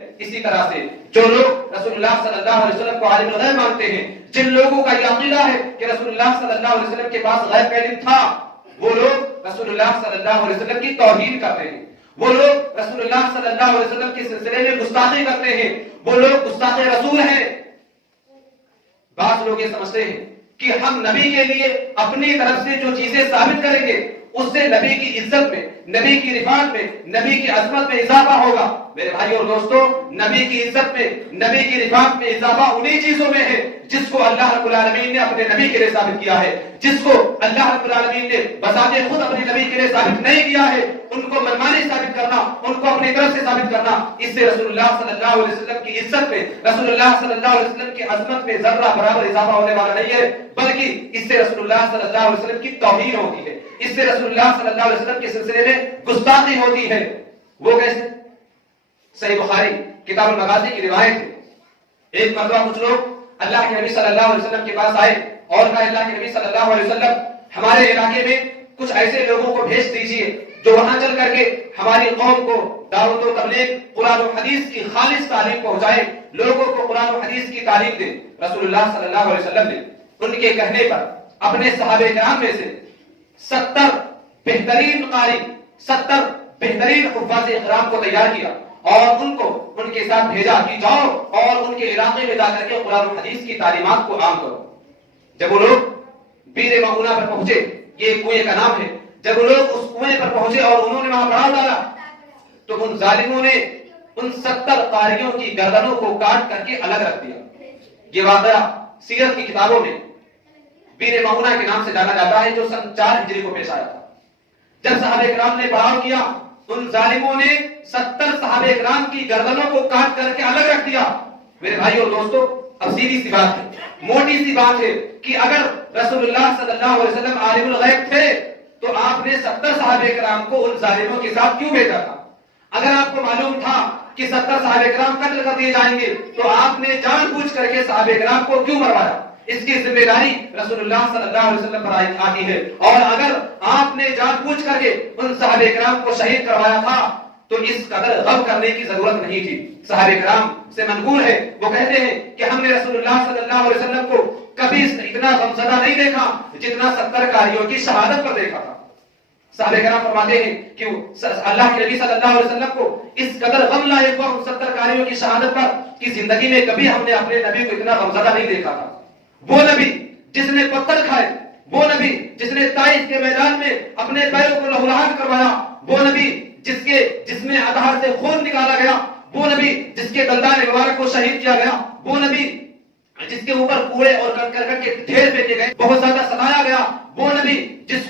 اسی طرح سے جو لوگ رسول اللہ صلی اللہ علیہ وسلم کو عالم الغیب مانتے ہیں، جن لوگوں کا یہ عقیدہ ہے کہ رسول اللہ صلی اللہ علیہ وسلم کے پاس غیب کا علم تھا، وہ لوگ رسول اللہ صلی اللہ علیہ وسلم کی توہین کرتے ہیں، وہ لوگ رسول اللہ صلی اللہ علیہ وسلم کے سلسلے میں گستاخی کرتے ہیں، وہ لوگ گستاخ رسول ہیں۔ بعض لوگ یہ سمجھتے ہیں کہ ہم نبی کے لیے اپنی طرف سے جو چیزیں ثابت کریں گے اس سے نبی کی عزت میں، نبی کی رفعت میں، نبی کی عظمت میں اضافہ ہوگا۔ میرے بھائی اور دوستو، نبی کی عزت میں، نبی کی رفعت میں اضافہ انہی چیزوں میں ہے جس کو اللہ رب العالمین نے اپنے نبی کے لیے ثابت کیا ہے، جس کو اللہ رب العالمین نے بذات خود اپنے نبی کے لیے ثابت نہیں کیا ہے۔ ان کو منمانی ثابت کرنا، ان کو اپنی طرف سے ثابت کرنا، اس سے رسول اللہ صلی اللہ علیہ وسلم کی عزت میں، رسول اللہ صلی اللہ علیہ وسلم کی عظمت میں ذرہ برابر اضافہ ہونے والا نہیں ہے، بلکہ اس سے رسول اللہ صلی اللہ علیہ وسلم کی توہین ہوتی ہے، اس سے رسول اللہ صلی اللہ علیہ وسلم کے سلسلے میں گستاخی ہوتی ہے۔ وہ کیسے؟ صحیح بخاری کتاب المغازی کی روایت ہے، ایک مرتبہ کچھ لوگ اللہ کے نبی صلی اللہ علیہ وسلم کے پاس آئے اور کہا، اللہ کے نبی صلی اللہ علیہ وسلم، ہمارے علاقے میں کچھ ایسے لوگوں کو بھیج دیجئے جو وہاں چل کر کے ہماری قوم کو دعوت و تبلیغ، قرآن و حدیث کی خالص تعلیم پہنچائے، لوگوں کو قرآن و حدیث کی تعلیم دے۔ رسول اللہ صلی اللہ علیہ وسلم نے ان کے کہنے پر اپنے صحابہ کرام میں سے 70 بہترین قاری، 70 بہترین حفاظ اقرام کو تیار کیا اور ان کو ان کے ساتھ بھیجا کہ جاؤ اور ان کے علاقے میں جا کر کے قرآن و حدیث کی تعلیمات کو عام کرو۔ جب وہ لوگ بیر معونہ پر پہنچے، یہ کنویں کا نام ہے، جب وہ لوگ اس کنویں پر پہنچے اور انہوں نے وہاں پڑاؤ ڈالا تو ان ظالموں نے ان 70 قاریوں کی گردنوں کو کاٹ کر کے الگ رکھ دیا۔ یہ واقعہ سیرت کی کتابوں میں بیر معونہ کے نام سے جانا جاتا ہے، جو سن 4 ہجری کو پیش آیا تھا۔ جب صحابہ کرام نے پڑاؤ کیا، ان ظالموں نے 70 صحابہ کرام کی گردنوں کو کاٹ کر کے الگ رکھ دیا۔ میرے بھائی اور دوستو، اب سیدھی سی بات ہے، موٹی سی بات ہے کہ اگر رسول اللہ صلی اللہ علیہ وسلم عالم الغیب تھے تو آپ نے 70 صحابہ کرام کو ان ظالموں کے ساتھ کیوں بھیجا تھا؟ اگر آپ کو معلوم تھا کہ 70 صحابہ کرام قتل کر دیے جائیں گے تو آپ نے جان بوجھ کر کے صحابہ کرام کو کیوں مروایا؟ اس کی ذمہ داری رسول اللہ صلی اللہ علیہ وسلم پر آتی ہے، اور اگر آپ نے جان بوجھ کر کے ان صحابہ کرام کو شہید کروایا تھا تو اس قدر غم کرنے کی ضرورت نہیں تھی۔ صحابہ کرام سے منقول ہے، وہ کہتے ہیں کہ ہم نے رسول اللہ صلی اللہ علیہ وسلم کو کبھی اتنا غمزدہ نہیں دیکھا جتنا 70 قاریوں کی شہادت پر دیکھا تھا۔ صحابہ کرام فرماتے ہیں کہ اللہ کے نبی صلی اللہ علیہ وسلم کو اس قدر غم لاحق ہوا ان 70 قاریوں کی شہادت پر کہ زندگی میں کبھی ہم نے اپنے نبی کو اتنا غمزدہ نہیں دیکھا تھا۔ وہ نبی جس نے پتھر کھائے، وہ نبی جس نے طائف کے میدان میں اپنے پیروں کو لہولہان کروایا، وہ نبی جس میں آدھار سے خون نکالا گیا، وہ نبی جس کے دندان مبارک کو شہید کیا گیا، وہ نبی جس کے اوپر کوڑے اور کرکٹ کے ڈھیر پھینکے گئے، بہت زیادہ ستایا گیا، وہ نبی جس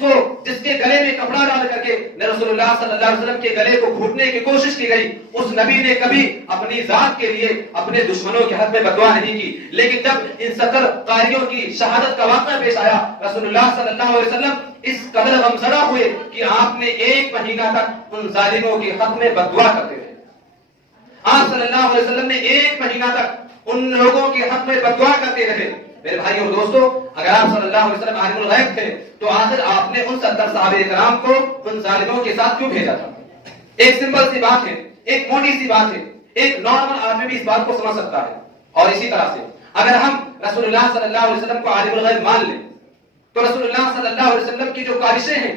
کے گلے میں کپڑا ڈال کر کے رسول اللہ صلی اللہ علیہ وسلم کے گلے کو گھونٹنے کی کوشش کی گئی، اس نبی نے کبھی اپنی ذات کے لیے اپنے دشمنوں کے حق میں بد دعا نہیں کی۔ لیکن جب ان 70 قاریوں کی شہادت کا واقعہ پیش آیا، رسول اللہ صلی اللہ علیہ وسلم اس قدر غمزدہ ہوئے کہ آپ نے 1 مہینہ تک ان ظالموں کے حق میں بد دعا کرتے رہے۔ آپ صلی اللہ علیہ وسلم نے 1 مہینہ تک ان لوگوں کے حق میں بد دعا کرتے رہے۔ میرے بھائی اور دوستو، اگر آپ صلی اللہ علیہ وسلم عالم الغیب تھے تو آخر آپ نے ان 70 صحابہ کرام کو ان ظالموں کے ساتھ کیوں بھیجا تھا؟ ایک سمپل سی بات ہے، ایک موٹی سی بات ہے، ایک نارمل آدمی بھی اس بات کو سمجھ سکتا ہے۔ اور اسی طرح سے اگر ہم رسول اللہ صلی اللہ علیہ وسلم کو عالم الغیب مان لیں تو رسول اللہ صلی اللہ علیہ وسلم کی جو کاوشیں ہیں،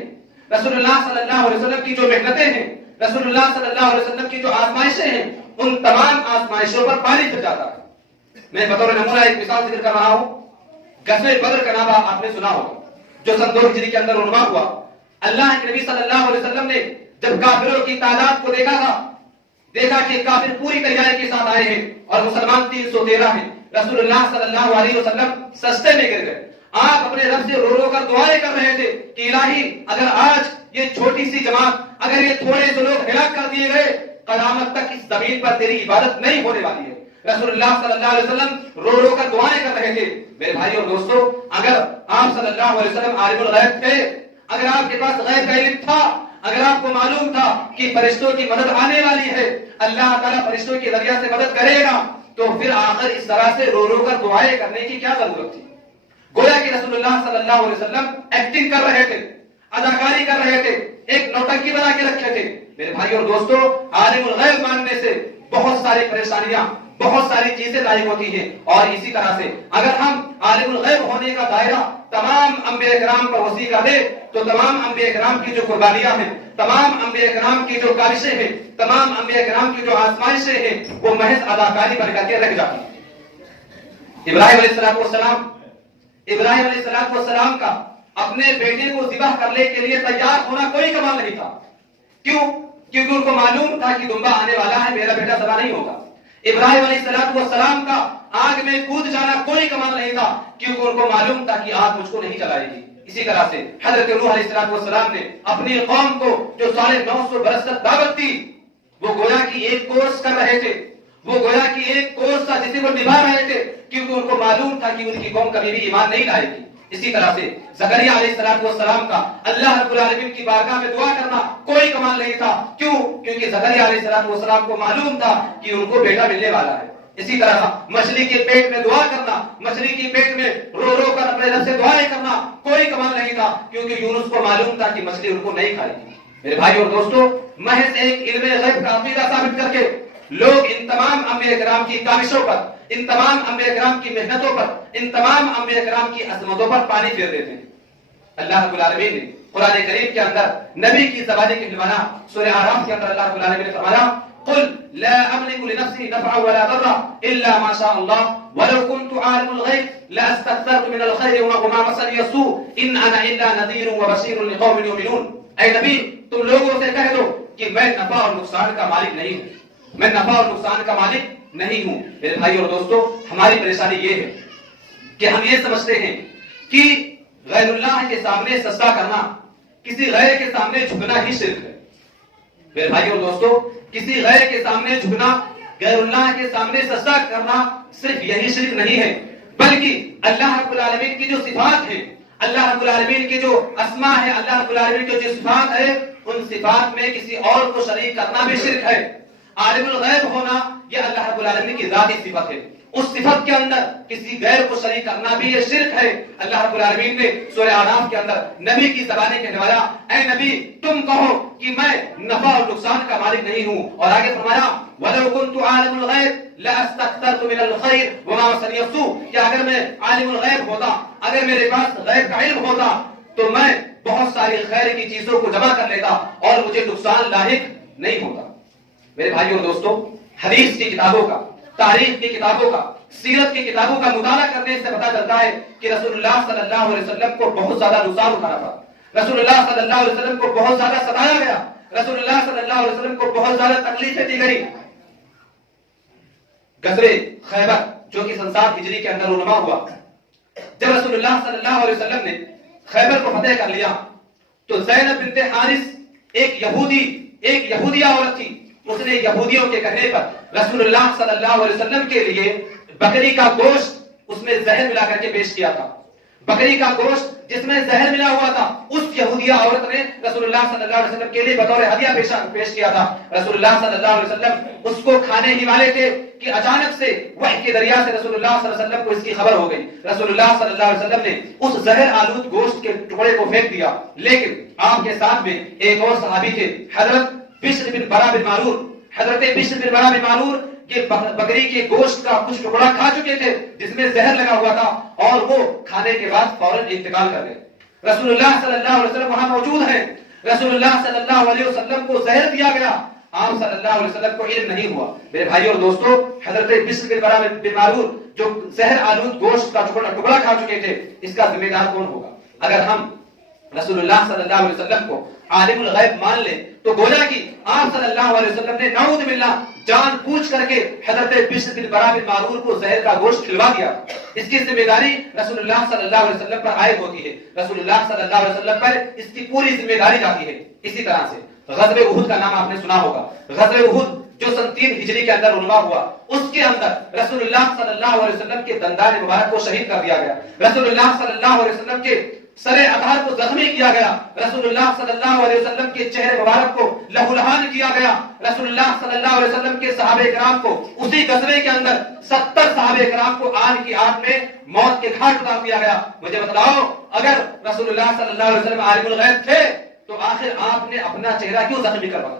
رسول اللہ صلی اللہ علیہ وسلم کی جو محنتیں ہیں، رسول اللہ صلی اللہ علیہ وسلم کی جو آزمائشیں ہیں، ان تمام آزمائشوں پر پانی پھر جاتا ہے۔ میں بطور نمونہ ایک مثال ذکر کر رہا ہوں، غزوہ بدر کا نام آپ نے سنا ہوگا، جو سن 2 ہجری کے اندر رونما ہوا۔ اللہ کے نبی صلی اللہ علیہ وسلم نے جب کافروں کی تعداد کو دیکھا کہ کافر پوری تیاری کے ساتھ آئے ہیں اور مسلمان 313 ہیں، رسول اللہ صلی اللہ علیہ وسلم سجدے میں گر گئے۔ آپ اپنے رب سے رو رو کر دعائیں کر رہے تھے کہ الہی، اگر آج یہ چھوٹی سی جماعت، اگر یہ تھوڑے سے لوگ ہلاک کر دیے گئے، قیامت تک اس زمین پر تیری عبادت نہیں ہونے والی ہے۔ رسول اللہ صلی اللہ علیہ وسلم رو رو کر دعائیں کر رہے تھے۔ میرے بھائی اور دوستو، اگر آپ صلی اللہ علیہ وسلم عالم الغیب تھے، اگر آپ کے پاس غیب کا علم تھا، اگر آپ کو معلوم تھا کہ فرشتوں کی مدد آنے والی ہے، اللہ تعالیٰ فرشتوں کے ذریعہ سے مدد کرے گا، تو پھر آخر اس طرح سے رو رو کر دعائیں کرنے کی کیا ضرورت تھی؟ گویا کہ رسول اللہ صلی اللہ علیہ وسلم ایکٹنگ کر رہے تھے، اداکاری کر رہے تھے، ایک نوٹنکی بنا کے رکھے تھے۔ میرے بھائی اور دوستو، عالم الغیب ماننے سے بہت ساری پریشانیاں، بہت ساری چیزیں لاحق ہوتی ہیں. اور اسی طرح سے اگر ہم عالم الغیب ہونے کا دائرہ تمام انبیاء کرام پر وسیع کر دے تو تمام انبیاء کرام کی جو قربانیاں ہیں، تمام انبیاء کرام کی جو کاوشیں ہیں، تمام انبیاء کرام کی جو آزمائشیں ہیں، وہ محض اداکاری بن کر کے رہ جاتی ہیں. ابراہیم علیہ السلام کا اپنے بیٹے کو ذبح کرنے کے لیے تیار ہونا کوئی کمال نہیں تھا. کیوں؟ کیونکہ ان کو معلوم تھا کہ دمبا آنے والا ہے، میرا بیٹا ذبح نہیں ہوگا. ابراہیم علیہ السلام کا آگ میں کود جانا کوئی کمال نہیں تھا، کیونکہ ان کو معلوم تھا کہ آگ مجھ کو نہیں جلائے گی. اسی طرح سے حضرت نوح علیہ السلام نے اپنی قوم کو جو 950 برس تک دعوت دی، وہ گویا کہ ایک کورس کر رہے تھے، وہ گویا کہ ایک کورس تھا جسے وہ نبھا رہے تھے، کیونکہ ان کو معلوم تھا کہ ان کی قوم کبھی بھی ایمان نہیں لائے گی. اسی طرح سے زکریا علیہ السلام کا اللہ رب العالمین کی بارگاہ میں دعا کرنا کوئی کمال نہیں تھا. کیوں؟ کیونکہ زکریا علیہ السلام کو معلوم تھا کہ ان کو بیٹا ملنے والا ہے. اسی طرح مچھلی کے پیٹ میں دعا کرنا، مچھلی کے پیٹ میں رو رو کر اپنے رب سے دعائیں کرنا کوئی کمال نہیں تھا، کیونکہ یونس کو معلوم تھا کہ مچھلی ان کو نہیں کھائے گی. میرے بھائی اور دوستو، محض ایک علم غیب کا عقیدہ ثابت کر کے لوگ ان تمام انبیاء کرام کی کاوشوں پر، ان تمام انبیاء کرام کی محنتوں پر، ان تمام انبیاء کرام کی عظمتوں پر پانی پھیر دیتے ہیں. اللہ رب العالمین نے قرآن کریم کے اندر نبی کی زبان کہلوانا، سورہ اعراف کے اندر اللہ رب العالمین نے فرمایا قل لا املك لنفسي نفعا ولا ضرا الا ما شاء الله ولو كنت عالم الغيب لاستكثرت من الخير وما مسني السوء ان انا الا نذير وبشير لقوم يؤمنون. اے نبی، تم لوگوں سے کہہ دو کہ میں نفع اور نقصان کا مالک نہیں ہوں، میں نفع اور نقصان کا مالک نہیں ہوں. میرے بھائی اور دوستو، ہماری پریشانی یہ ہے کہ ہم یہ سمجھتے ہیں کہ غیر اللہ کے سامنے سجدہ کرنا، کسی غیر کے سامنے جھکنا ہی شرک ہے. میرے بھائی اور دوستو، کسی غیر کے سامنے جھکنا، غیر اللہ کے سامنے سجدہ کرنا صرف یہی شرک نہیں ہے، بلکہ اللہ رب العالمین کی جو صفات ہیں، اللہ رب العالمین کے جو اسماء ہے، اللہ رب العالمین کی جو صفات ہے، ان صفات میں کسی اور کو شریک کرنا بھی شرک ہے. عالم الغیب ہونا یہ اللہ رب العالمین کی ذاتی صفت ہے، اس صفت کے اندر کسی غیر کو شریک کرنا بھی یہ شرک ہے. اللہ رب العالمین نے سورہ اعراف کے اندر نبی کی زبانیں کہلوایا، اے نبی تم کہو کہ میں نفع اور نقصان کا مالک نہیں ہوں. اور آگے فرمایا وَلَوْ كُنْتُ عَالِمُ الْغَيْبِ لَأَسْتَكْثَرْتُ مِنَ الْخَيْرِ وَمَا مَسَّنِيَ السُّوءُ، کہ اگر میں عالم الغیب ہوتا، اگر میرے پاس غیب کا علم ہوتا تو میں بہت ساری خیر کی چیزوں کو جمع کر لیتا اور مجھے نقصان لاحق نہیں ہوتا. میرے بھائی اور دوستو، حدیث کی کتابوں کا، تاریخ کی کتابوں کا، سیرت کی کتابوں کا مطالعہ کرنے سے پتہ چلتا ہے کہ رسول اللہ صلی اللہ علیہ وسلم کو بہت زیادہ نقصان اٹھانا پڑا، رسول اللہ صلی اللہ علیہ وسلم کو بہت زیادہ ستایا گیا، رسول اللہ صلی اللہ علیہ وسلم کو بہت زیادہ تکلیفیں دی گئی. غزوہ خیبر جو کہ 7 ہجری کے اندر رونما ہوا، جب رسول اللہ صلی اللہ علیہ وسلم نے خیبر کو فتح کر لیا تو زینب بنت حارث ایک یہودیہ عورت تھی، اس نے یہودیوں کے کہنے پر رسول اللہ صلی اللہ علیہ وسلم کے لیے بکری کا گوشت اس میں زہر ملا کر کے پیش کیا تھا. بکری کا گوشت جس میں زہر ملا ہوا تھا، اس یہودیہ عورت نے رسول اللہ صلی اللہ علیہ وسلم کے لیے بطور ہدیہ پیش کیا تھا. رسول اللہ صلی اللہ علیہ وسلم اس کو کھانے ہی والے تھے کہ اچانک سے وحی کے دریا سے رسول اللہ صلی اللہ علیہ وسلم کو اس کی خبر ہو گئی. رسول اللہ صلی اللہ علیہ وسلم نے اس زہر آلود گوشت کے ٹکڑے کو پھینک دیا، لیکن آپ کے ساتھ میں ایک اور صحابی تھے، حضرت بشر بن برا بن معرور. حضرت بشر بن برا بن معرور یہ بکری کے گوشت کا کچھ ٹکڑا کھا چکے تھے جس میں زہر لگا ہوا تھا، اور وہ کھانے کے بعد فوراً انتقال کر گئے. رسول اللہ صلی اللہ علیہ وسلم وہاں موجود ہیں، رسول اللہ صلی اللہ علیہ وسلم کو زہر دیا گیا، آپ صلی اللہ علیہ وسلم کو علم نہیں ہوا. میرے بھائی اور دوستو، حضرت بشر بن برا بن معرور جو زہر آلود گوشت کا ٹکڑا کھا چکے تھے، اس کا ذمہ دار کون ہوگا؟ اگر ہم رسول اللہ صلی اللہ علیہ وسلم کو عالم الغیب مان لیں تو گویا کہ آپ صلی اللہ علیہ وسلم نے نعوذ باللہ جان پوچھ کر کے حضرت بشر بن برا بن معرور کو زہر کا گوشت کھلوا دیا. اس کی ذمہ داری رسول اللہ صلی اللہ علیہ وسلم پر عائد ہوتی ہے، رسول اللہ صلی اللہ علیہ وسلم پر اس کی پوری ذمہ داری جاتی ہے. اسی طرح سے غزوہ احد کا نام آپ نے سنا ہوگا. غزوہ احد جو 3 ہجری کے اندر رونما ہوا، اس کے اندر رسول اللہ صلی اللہ علیہ وسلم کے دندان مبارک کو شہید کر دیا گیا، رسول اللہ صلی اللہ علیہ وسلم کے سر اطہار کو زخمی کیا گیا، رسول اللہ صلی اللہ علیہ وسلم کے چہرے مبارک کو لہو لہان کیا گیا، رسول اللہ صلی اللہ علیہ وسلم کے صحابہ کرام کو اسی غزوے کے اندر 70 صحابہ کرام کو آگ کی آگ میں موت کے گھاٹ اتار دیا گیا. مجھے بتلاؤ، اگر رسول اللہ صلی اللہ علیہ وسلم عالم الغیب تھے تو آخر آپ نے اپنا چہرہ کیوں زخمی کروایا؟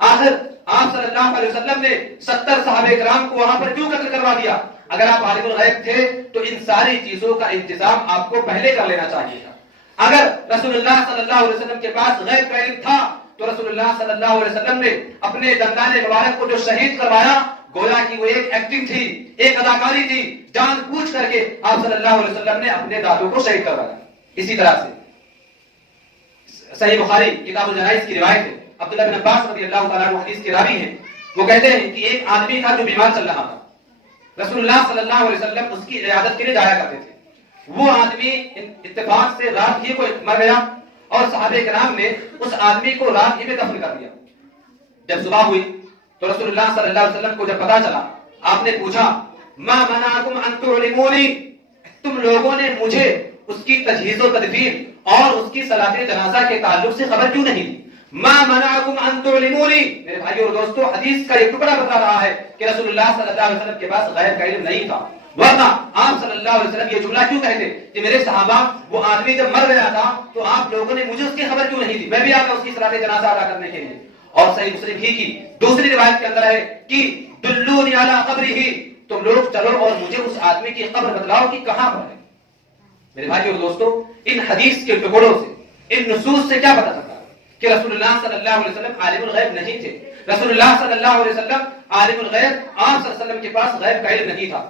آخر آپ صلی اللہ علیہ وسلم نے 70 صحابہ کرام کو وہاں پر کیوں قتل کروا دیا؟ اگر آپ عالم الغیب تھے تو ان ساری چیزوں کا انتظام آپ کو پہلے کر لینا چاہیے تھا۔ اگر رسول اللہ صلی اللہ علیہ وسلم کے پاس غیب کا علم تھا تو رسول اللہ صلی اللہ علیہ وسلم نے اپنے دندان مبارک کو جو شہید کروایا، گویا کہ وہ ایک ایکٹنگ تھی، ایک اداکاری تھی، جان بوجھ کر کے آپ صلی اللہ علیہ وسلم نے اپنے دادوں کو شہید کروایا۔ اسی طرح سے صحیح بخاری کتاب الجنائز کی روایت ہے، عبداللہ بن عباس رضی اللہ تعالیٰ عنہ حدیث کے راوی ہیں، وہ کہتے ہیں کہ ایک آدمی تھا جو بیمار چل رہا تھا، رسول اللہ صلی اللہ علیہ وسلم اس کی عیادت کے لیے جایا کرتے تھے۔ وہ آدمی اتفاق سے رات ہی کو مر گیا اور صحابہ کرام نے اس آدمی کو رات ہی میں دفن کر دیا۔ جب صبح ہوئی تو رسول اللہ صلی اللہ علیہ وسلم کو جب پتا چلا، آپ نے پوچھا ما منعکم ان تعلمونی، تم لوگوں نے مجھے اس کی تجہیز و تدفین اور اس کی صلاۃ جنازہ کے تعلق سے خبر کیوں نہیں دی؟ ما منعکم ان تعلمونی، میرے بھائیو اور دوستو، حدیث کا ایک ٹکڑا بتا رہا ہے کہ رسول اللہ صلی اللہ علیہ وسلم کے پاس غیب کا علم نہیں تھا، ورنہ آپ صلی اللہ علیہ وسلم یہ جملہ کیوں کہتے کہ میرے صحابہ وہ آدمی جب مر گیا تھا تو آپ لوگوں نے مجھے اس کی خبر کیوں نہیں دی، میں بھی آ گیا اس کی صلاۃ جنازہ ادا کرنے کے لیے۔ اور صحیح مسلم ہی کی دوسری روایت کے اندر ہے کہ دلونی علی قبرہ، تم لوگ چلو اور مجھے اس آدمی کی قبر بتلاؤ کہ کہاں پر ہے۔ میرے بھائیو اور دوستو، ان حدیث کے ٹکڑوں سے، ان نصوص سے کیا پتہ چلتا ہے کہ رسول اللہ صلی اللہ علیہ وسلم عالم الغیب نہیں تھے۔ رسول اللہ صلی اللہ علیہ وسلم عالم الغیب، آپ صلی اللہ علیہ وسلم کے پاس غیب کا علم نہیں تھا۔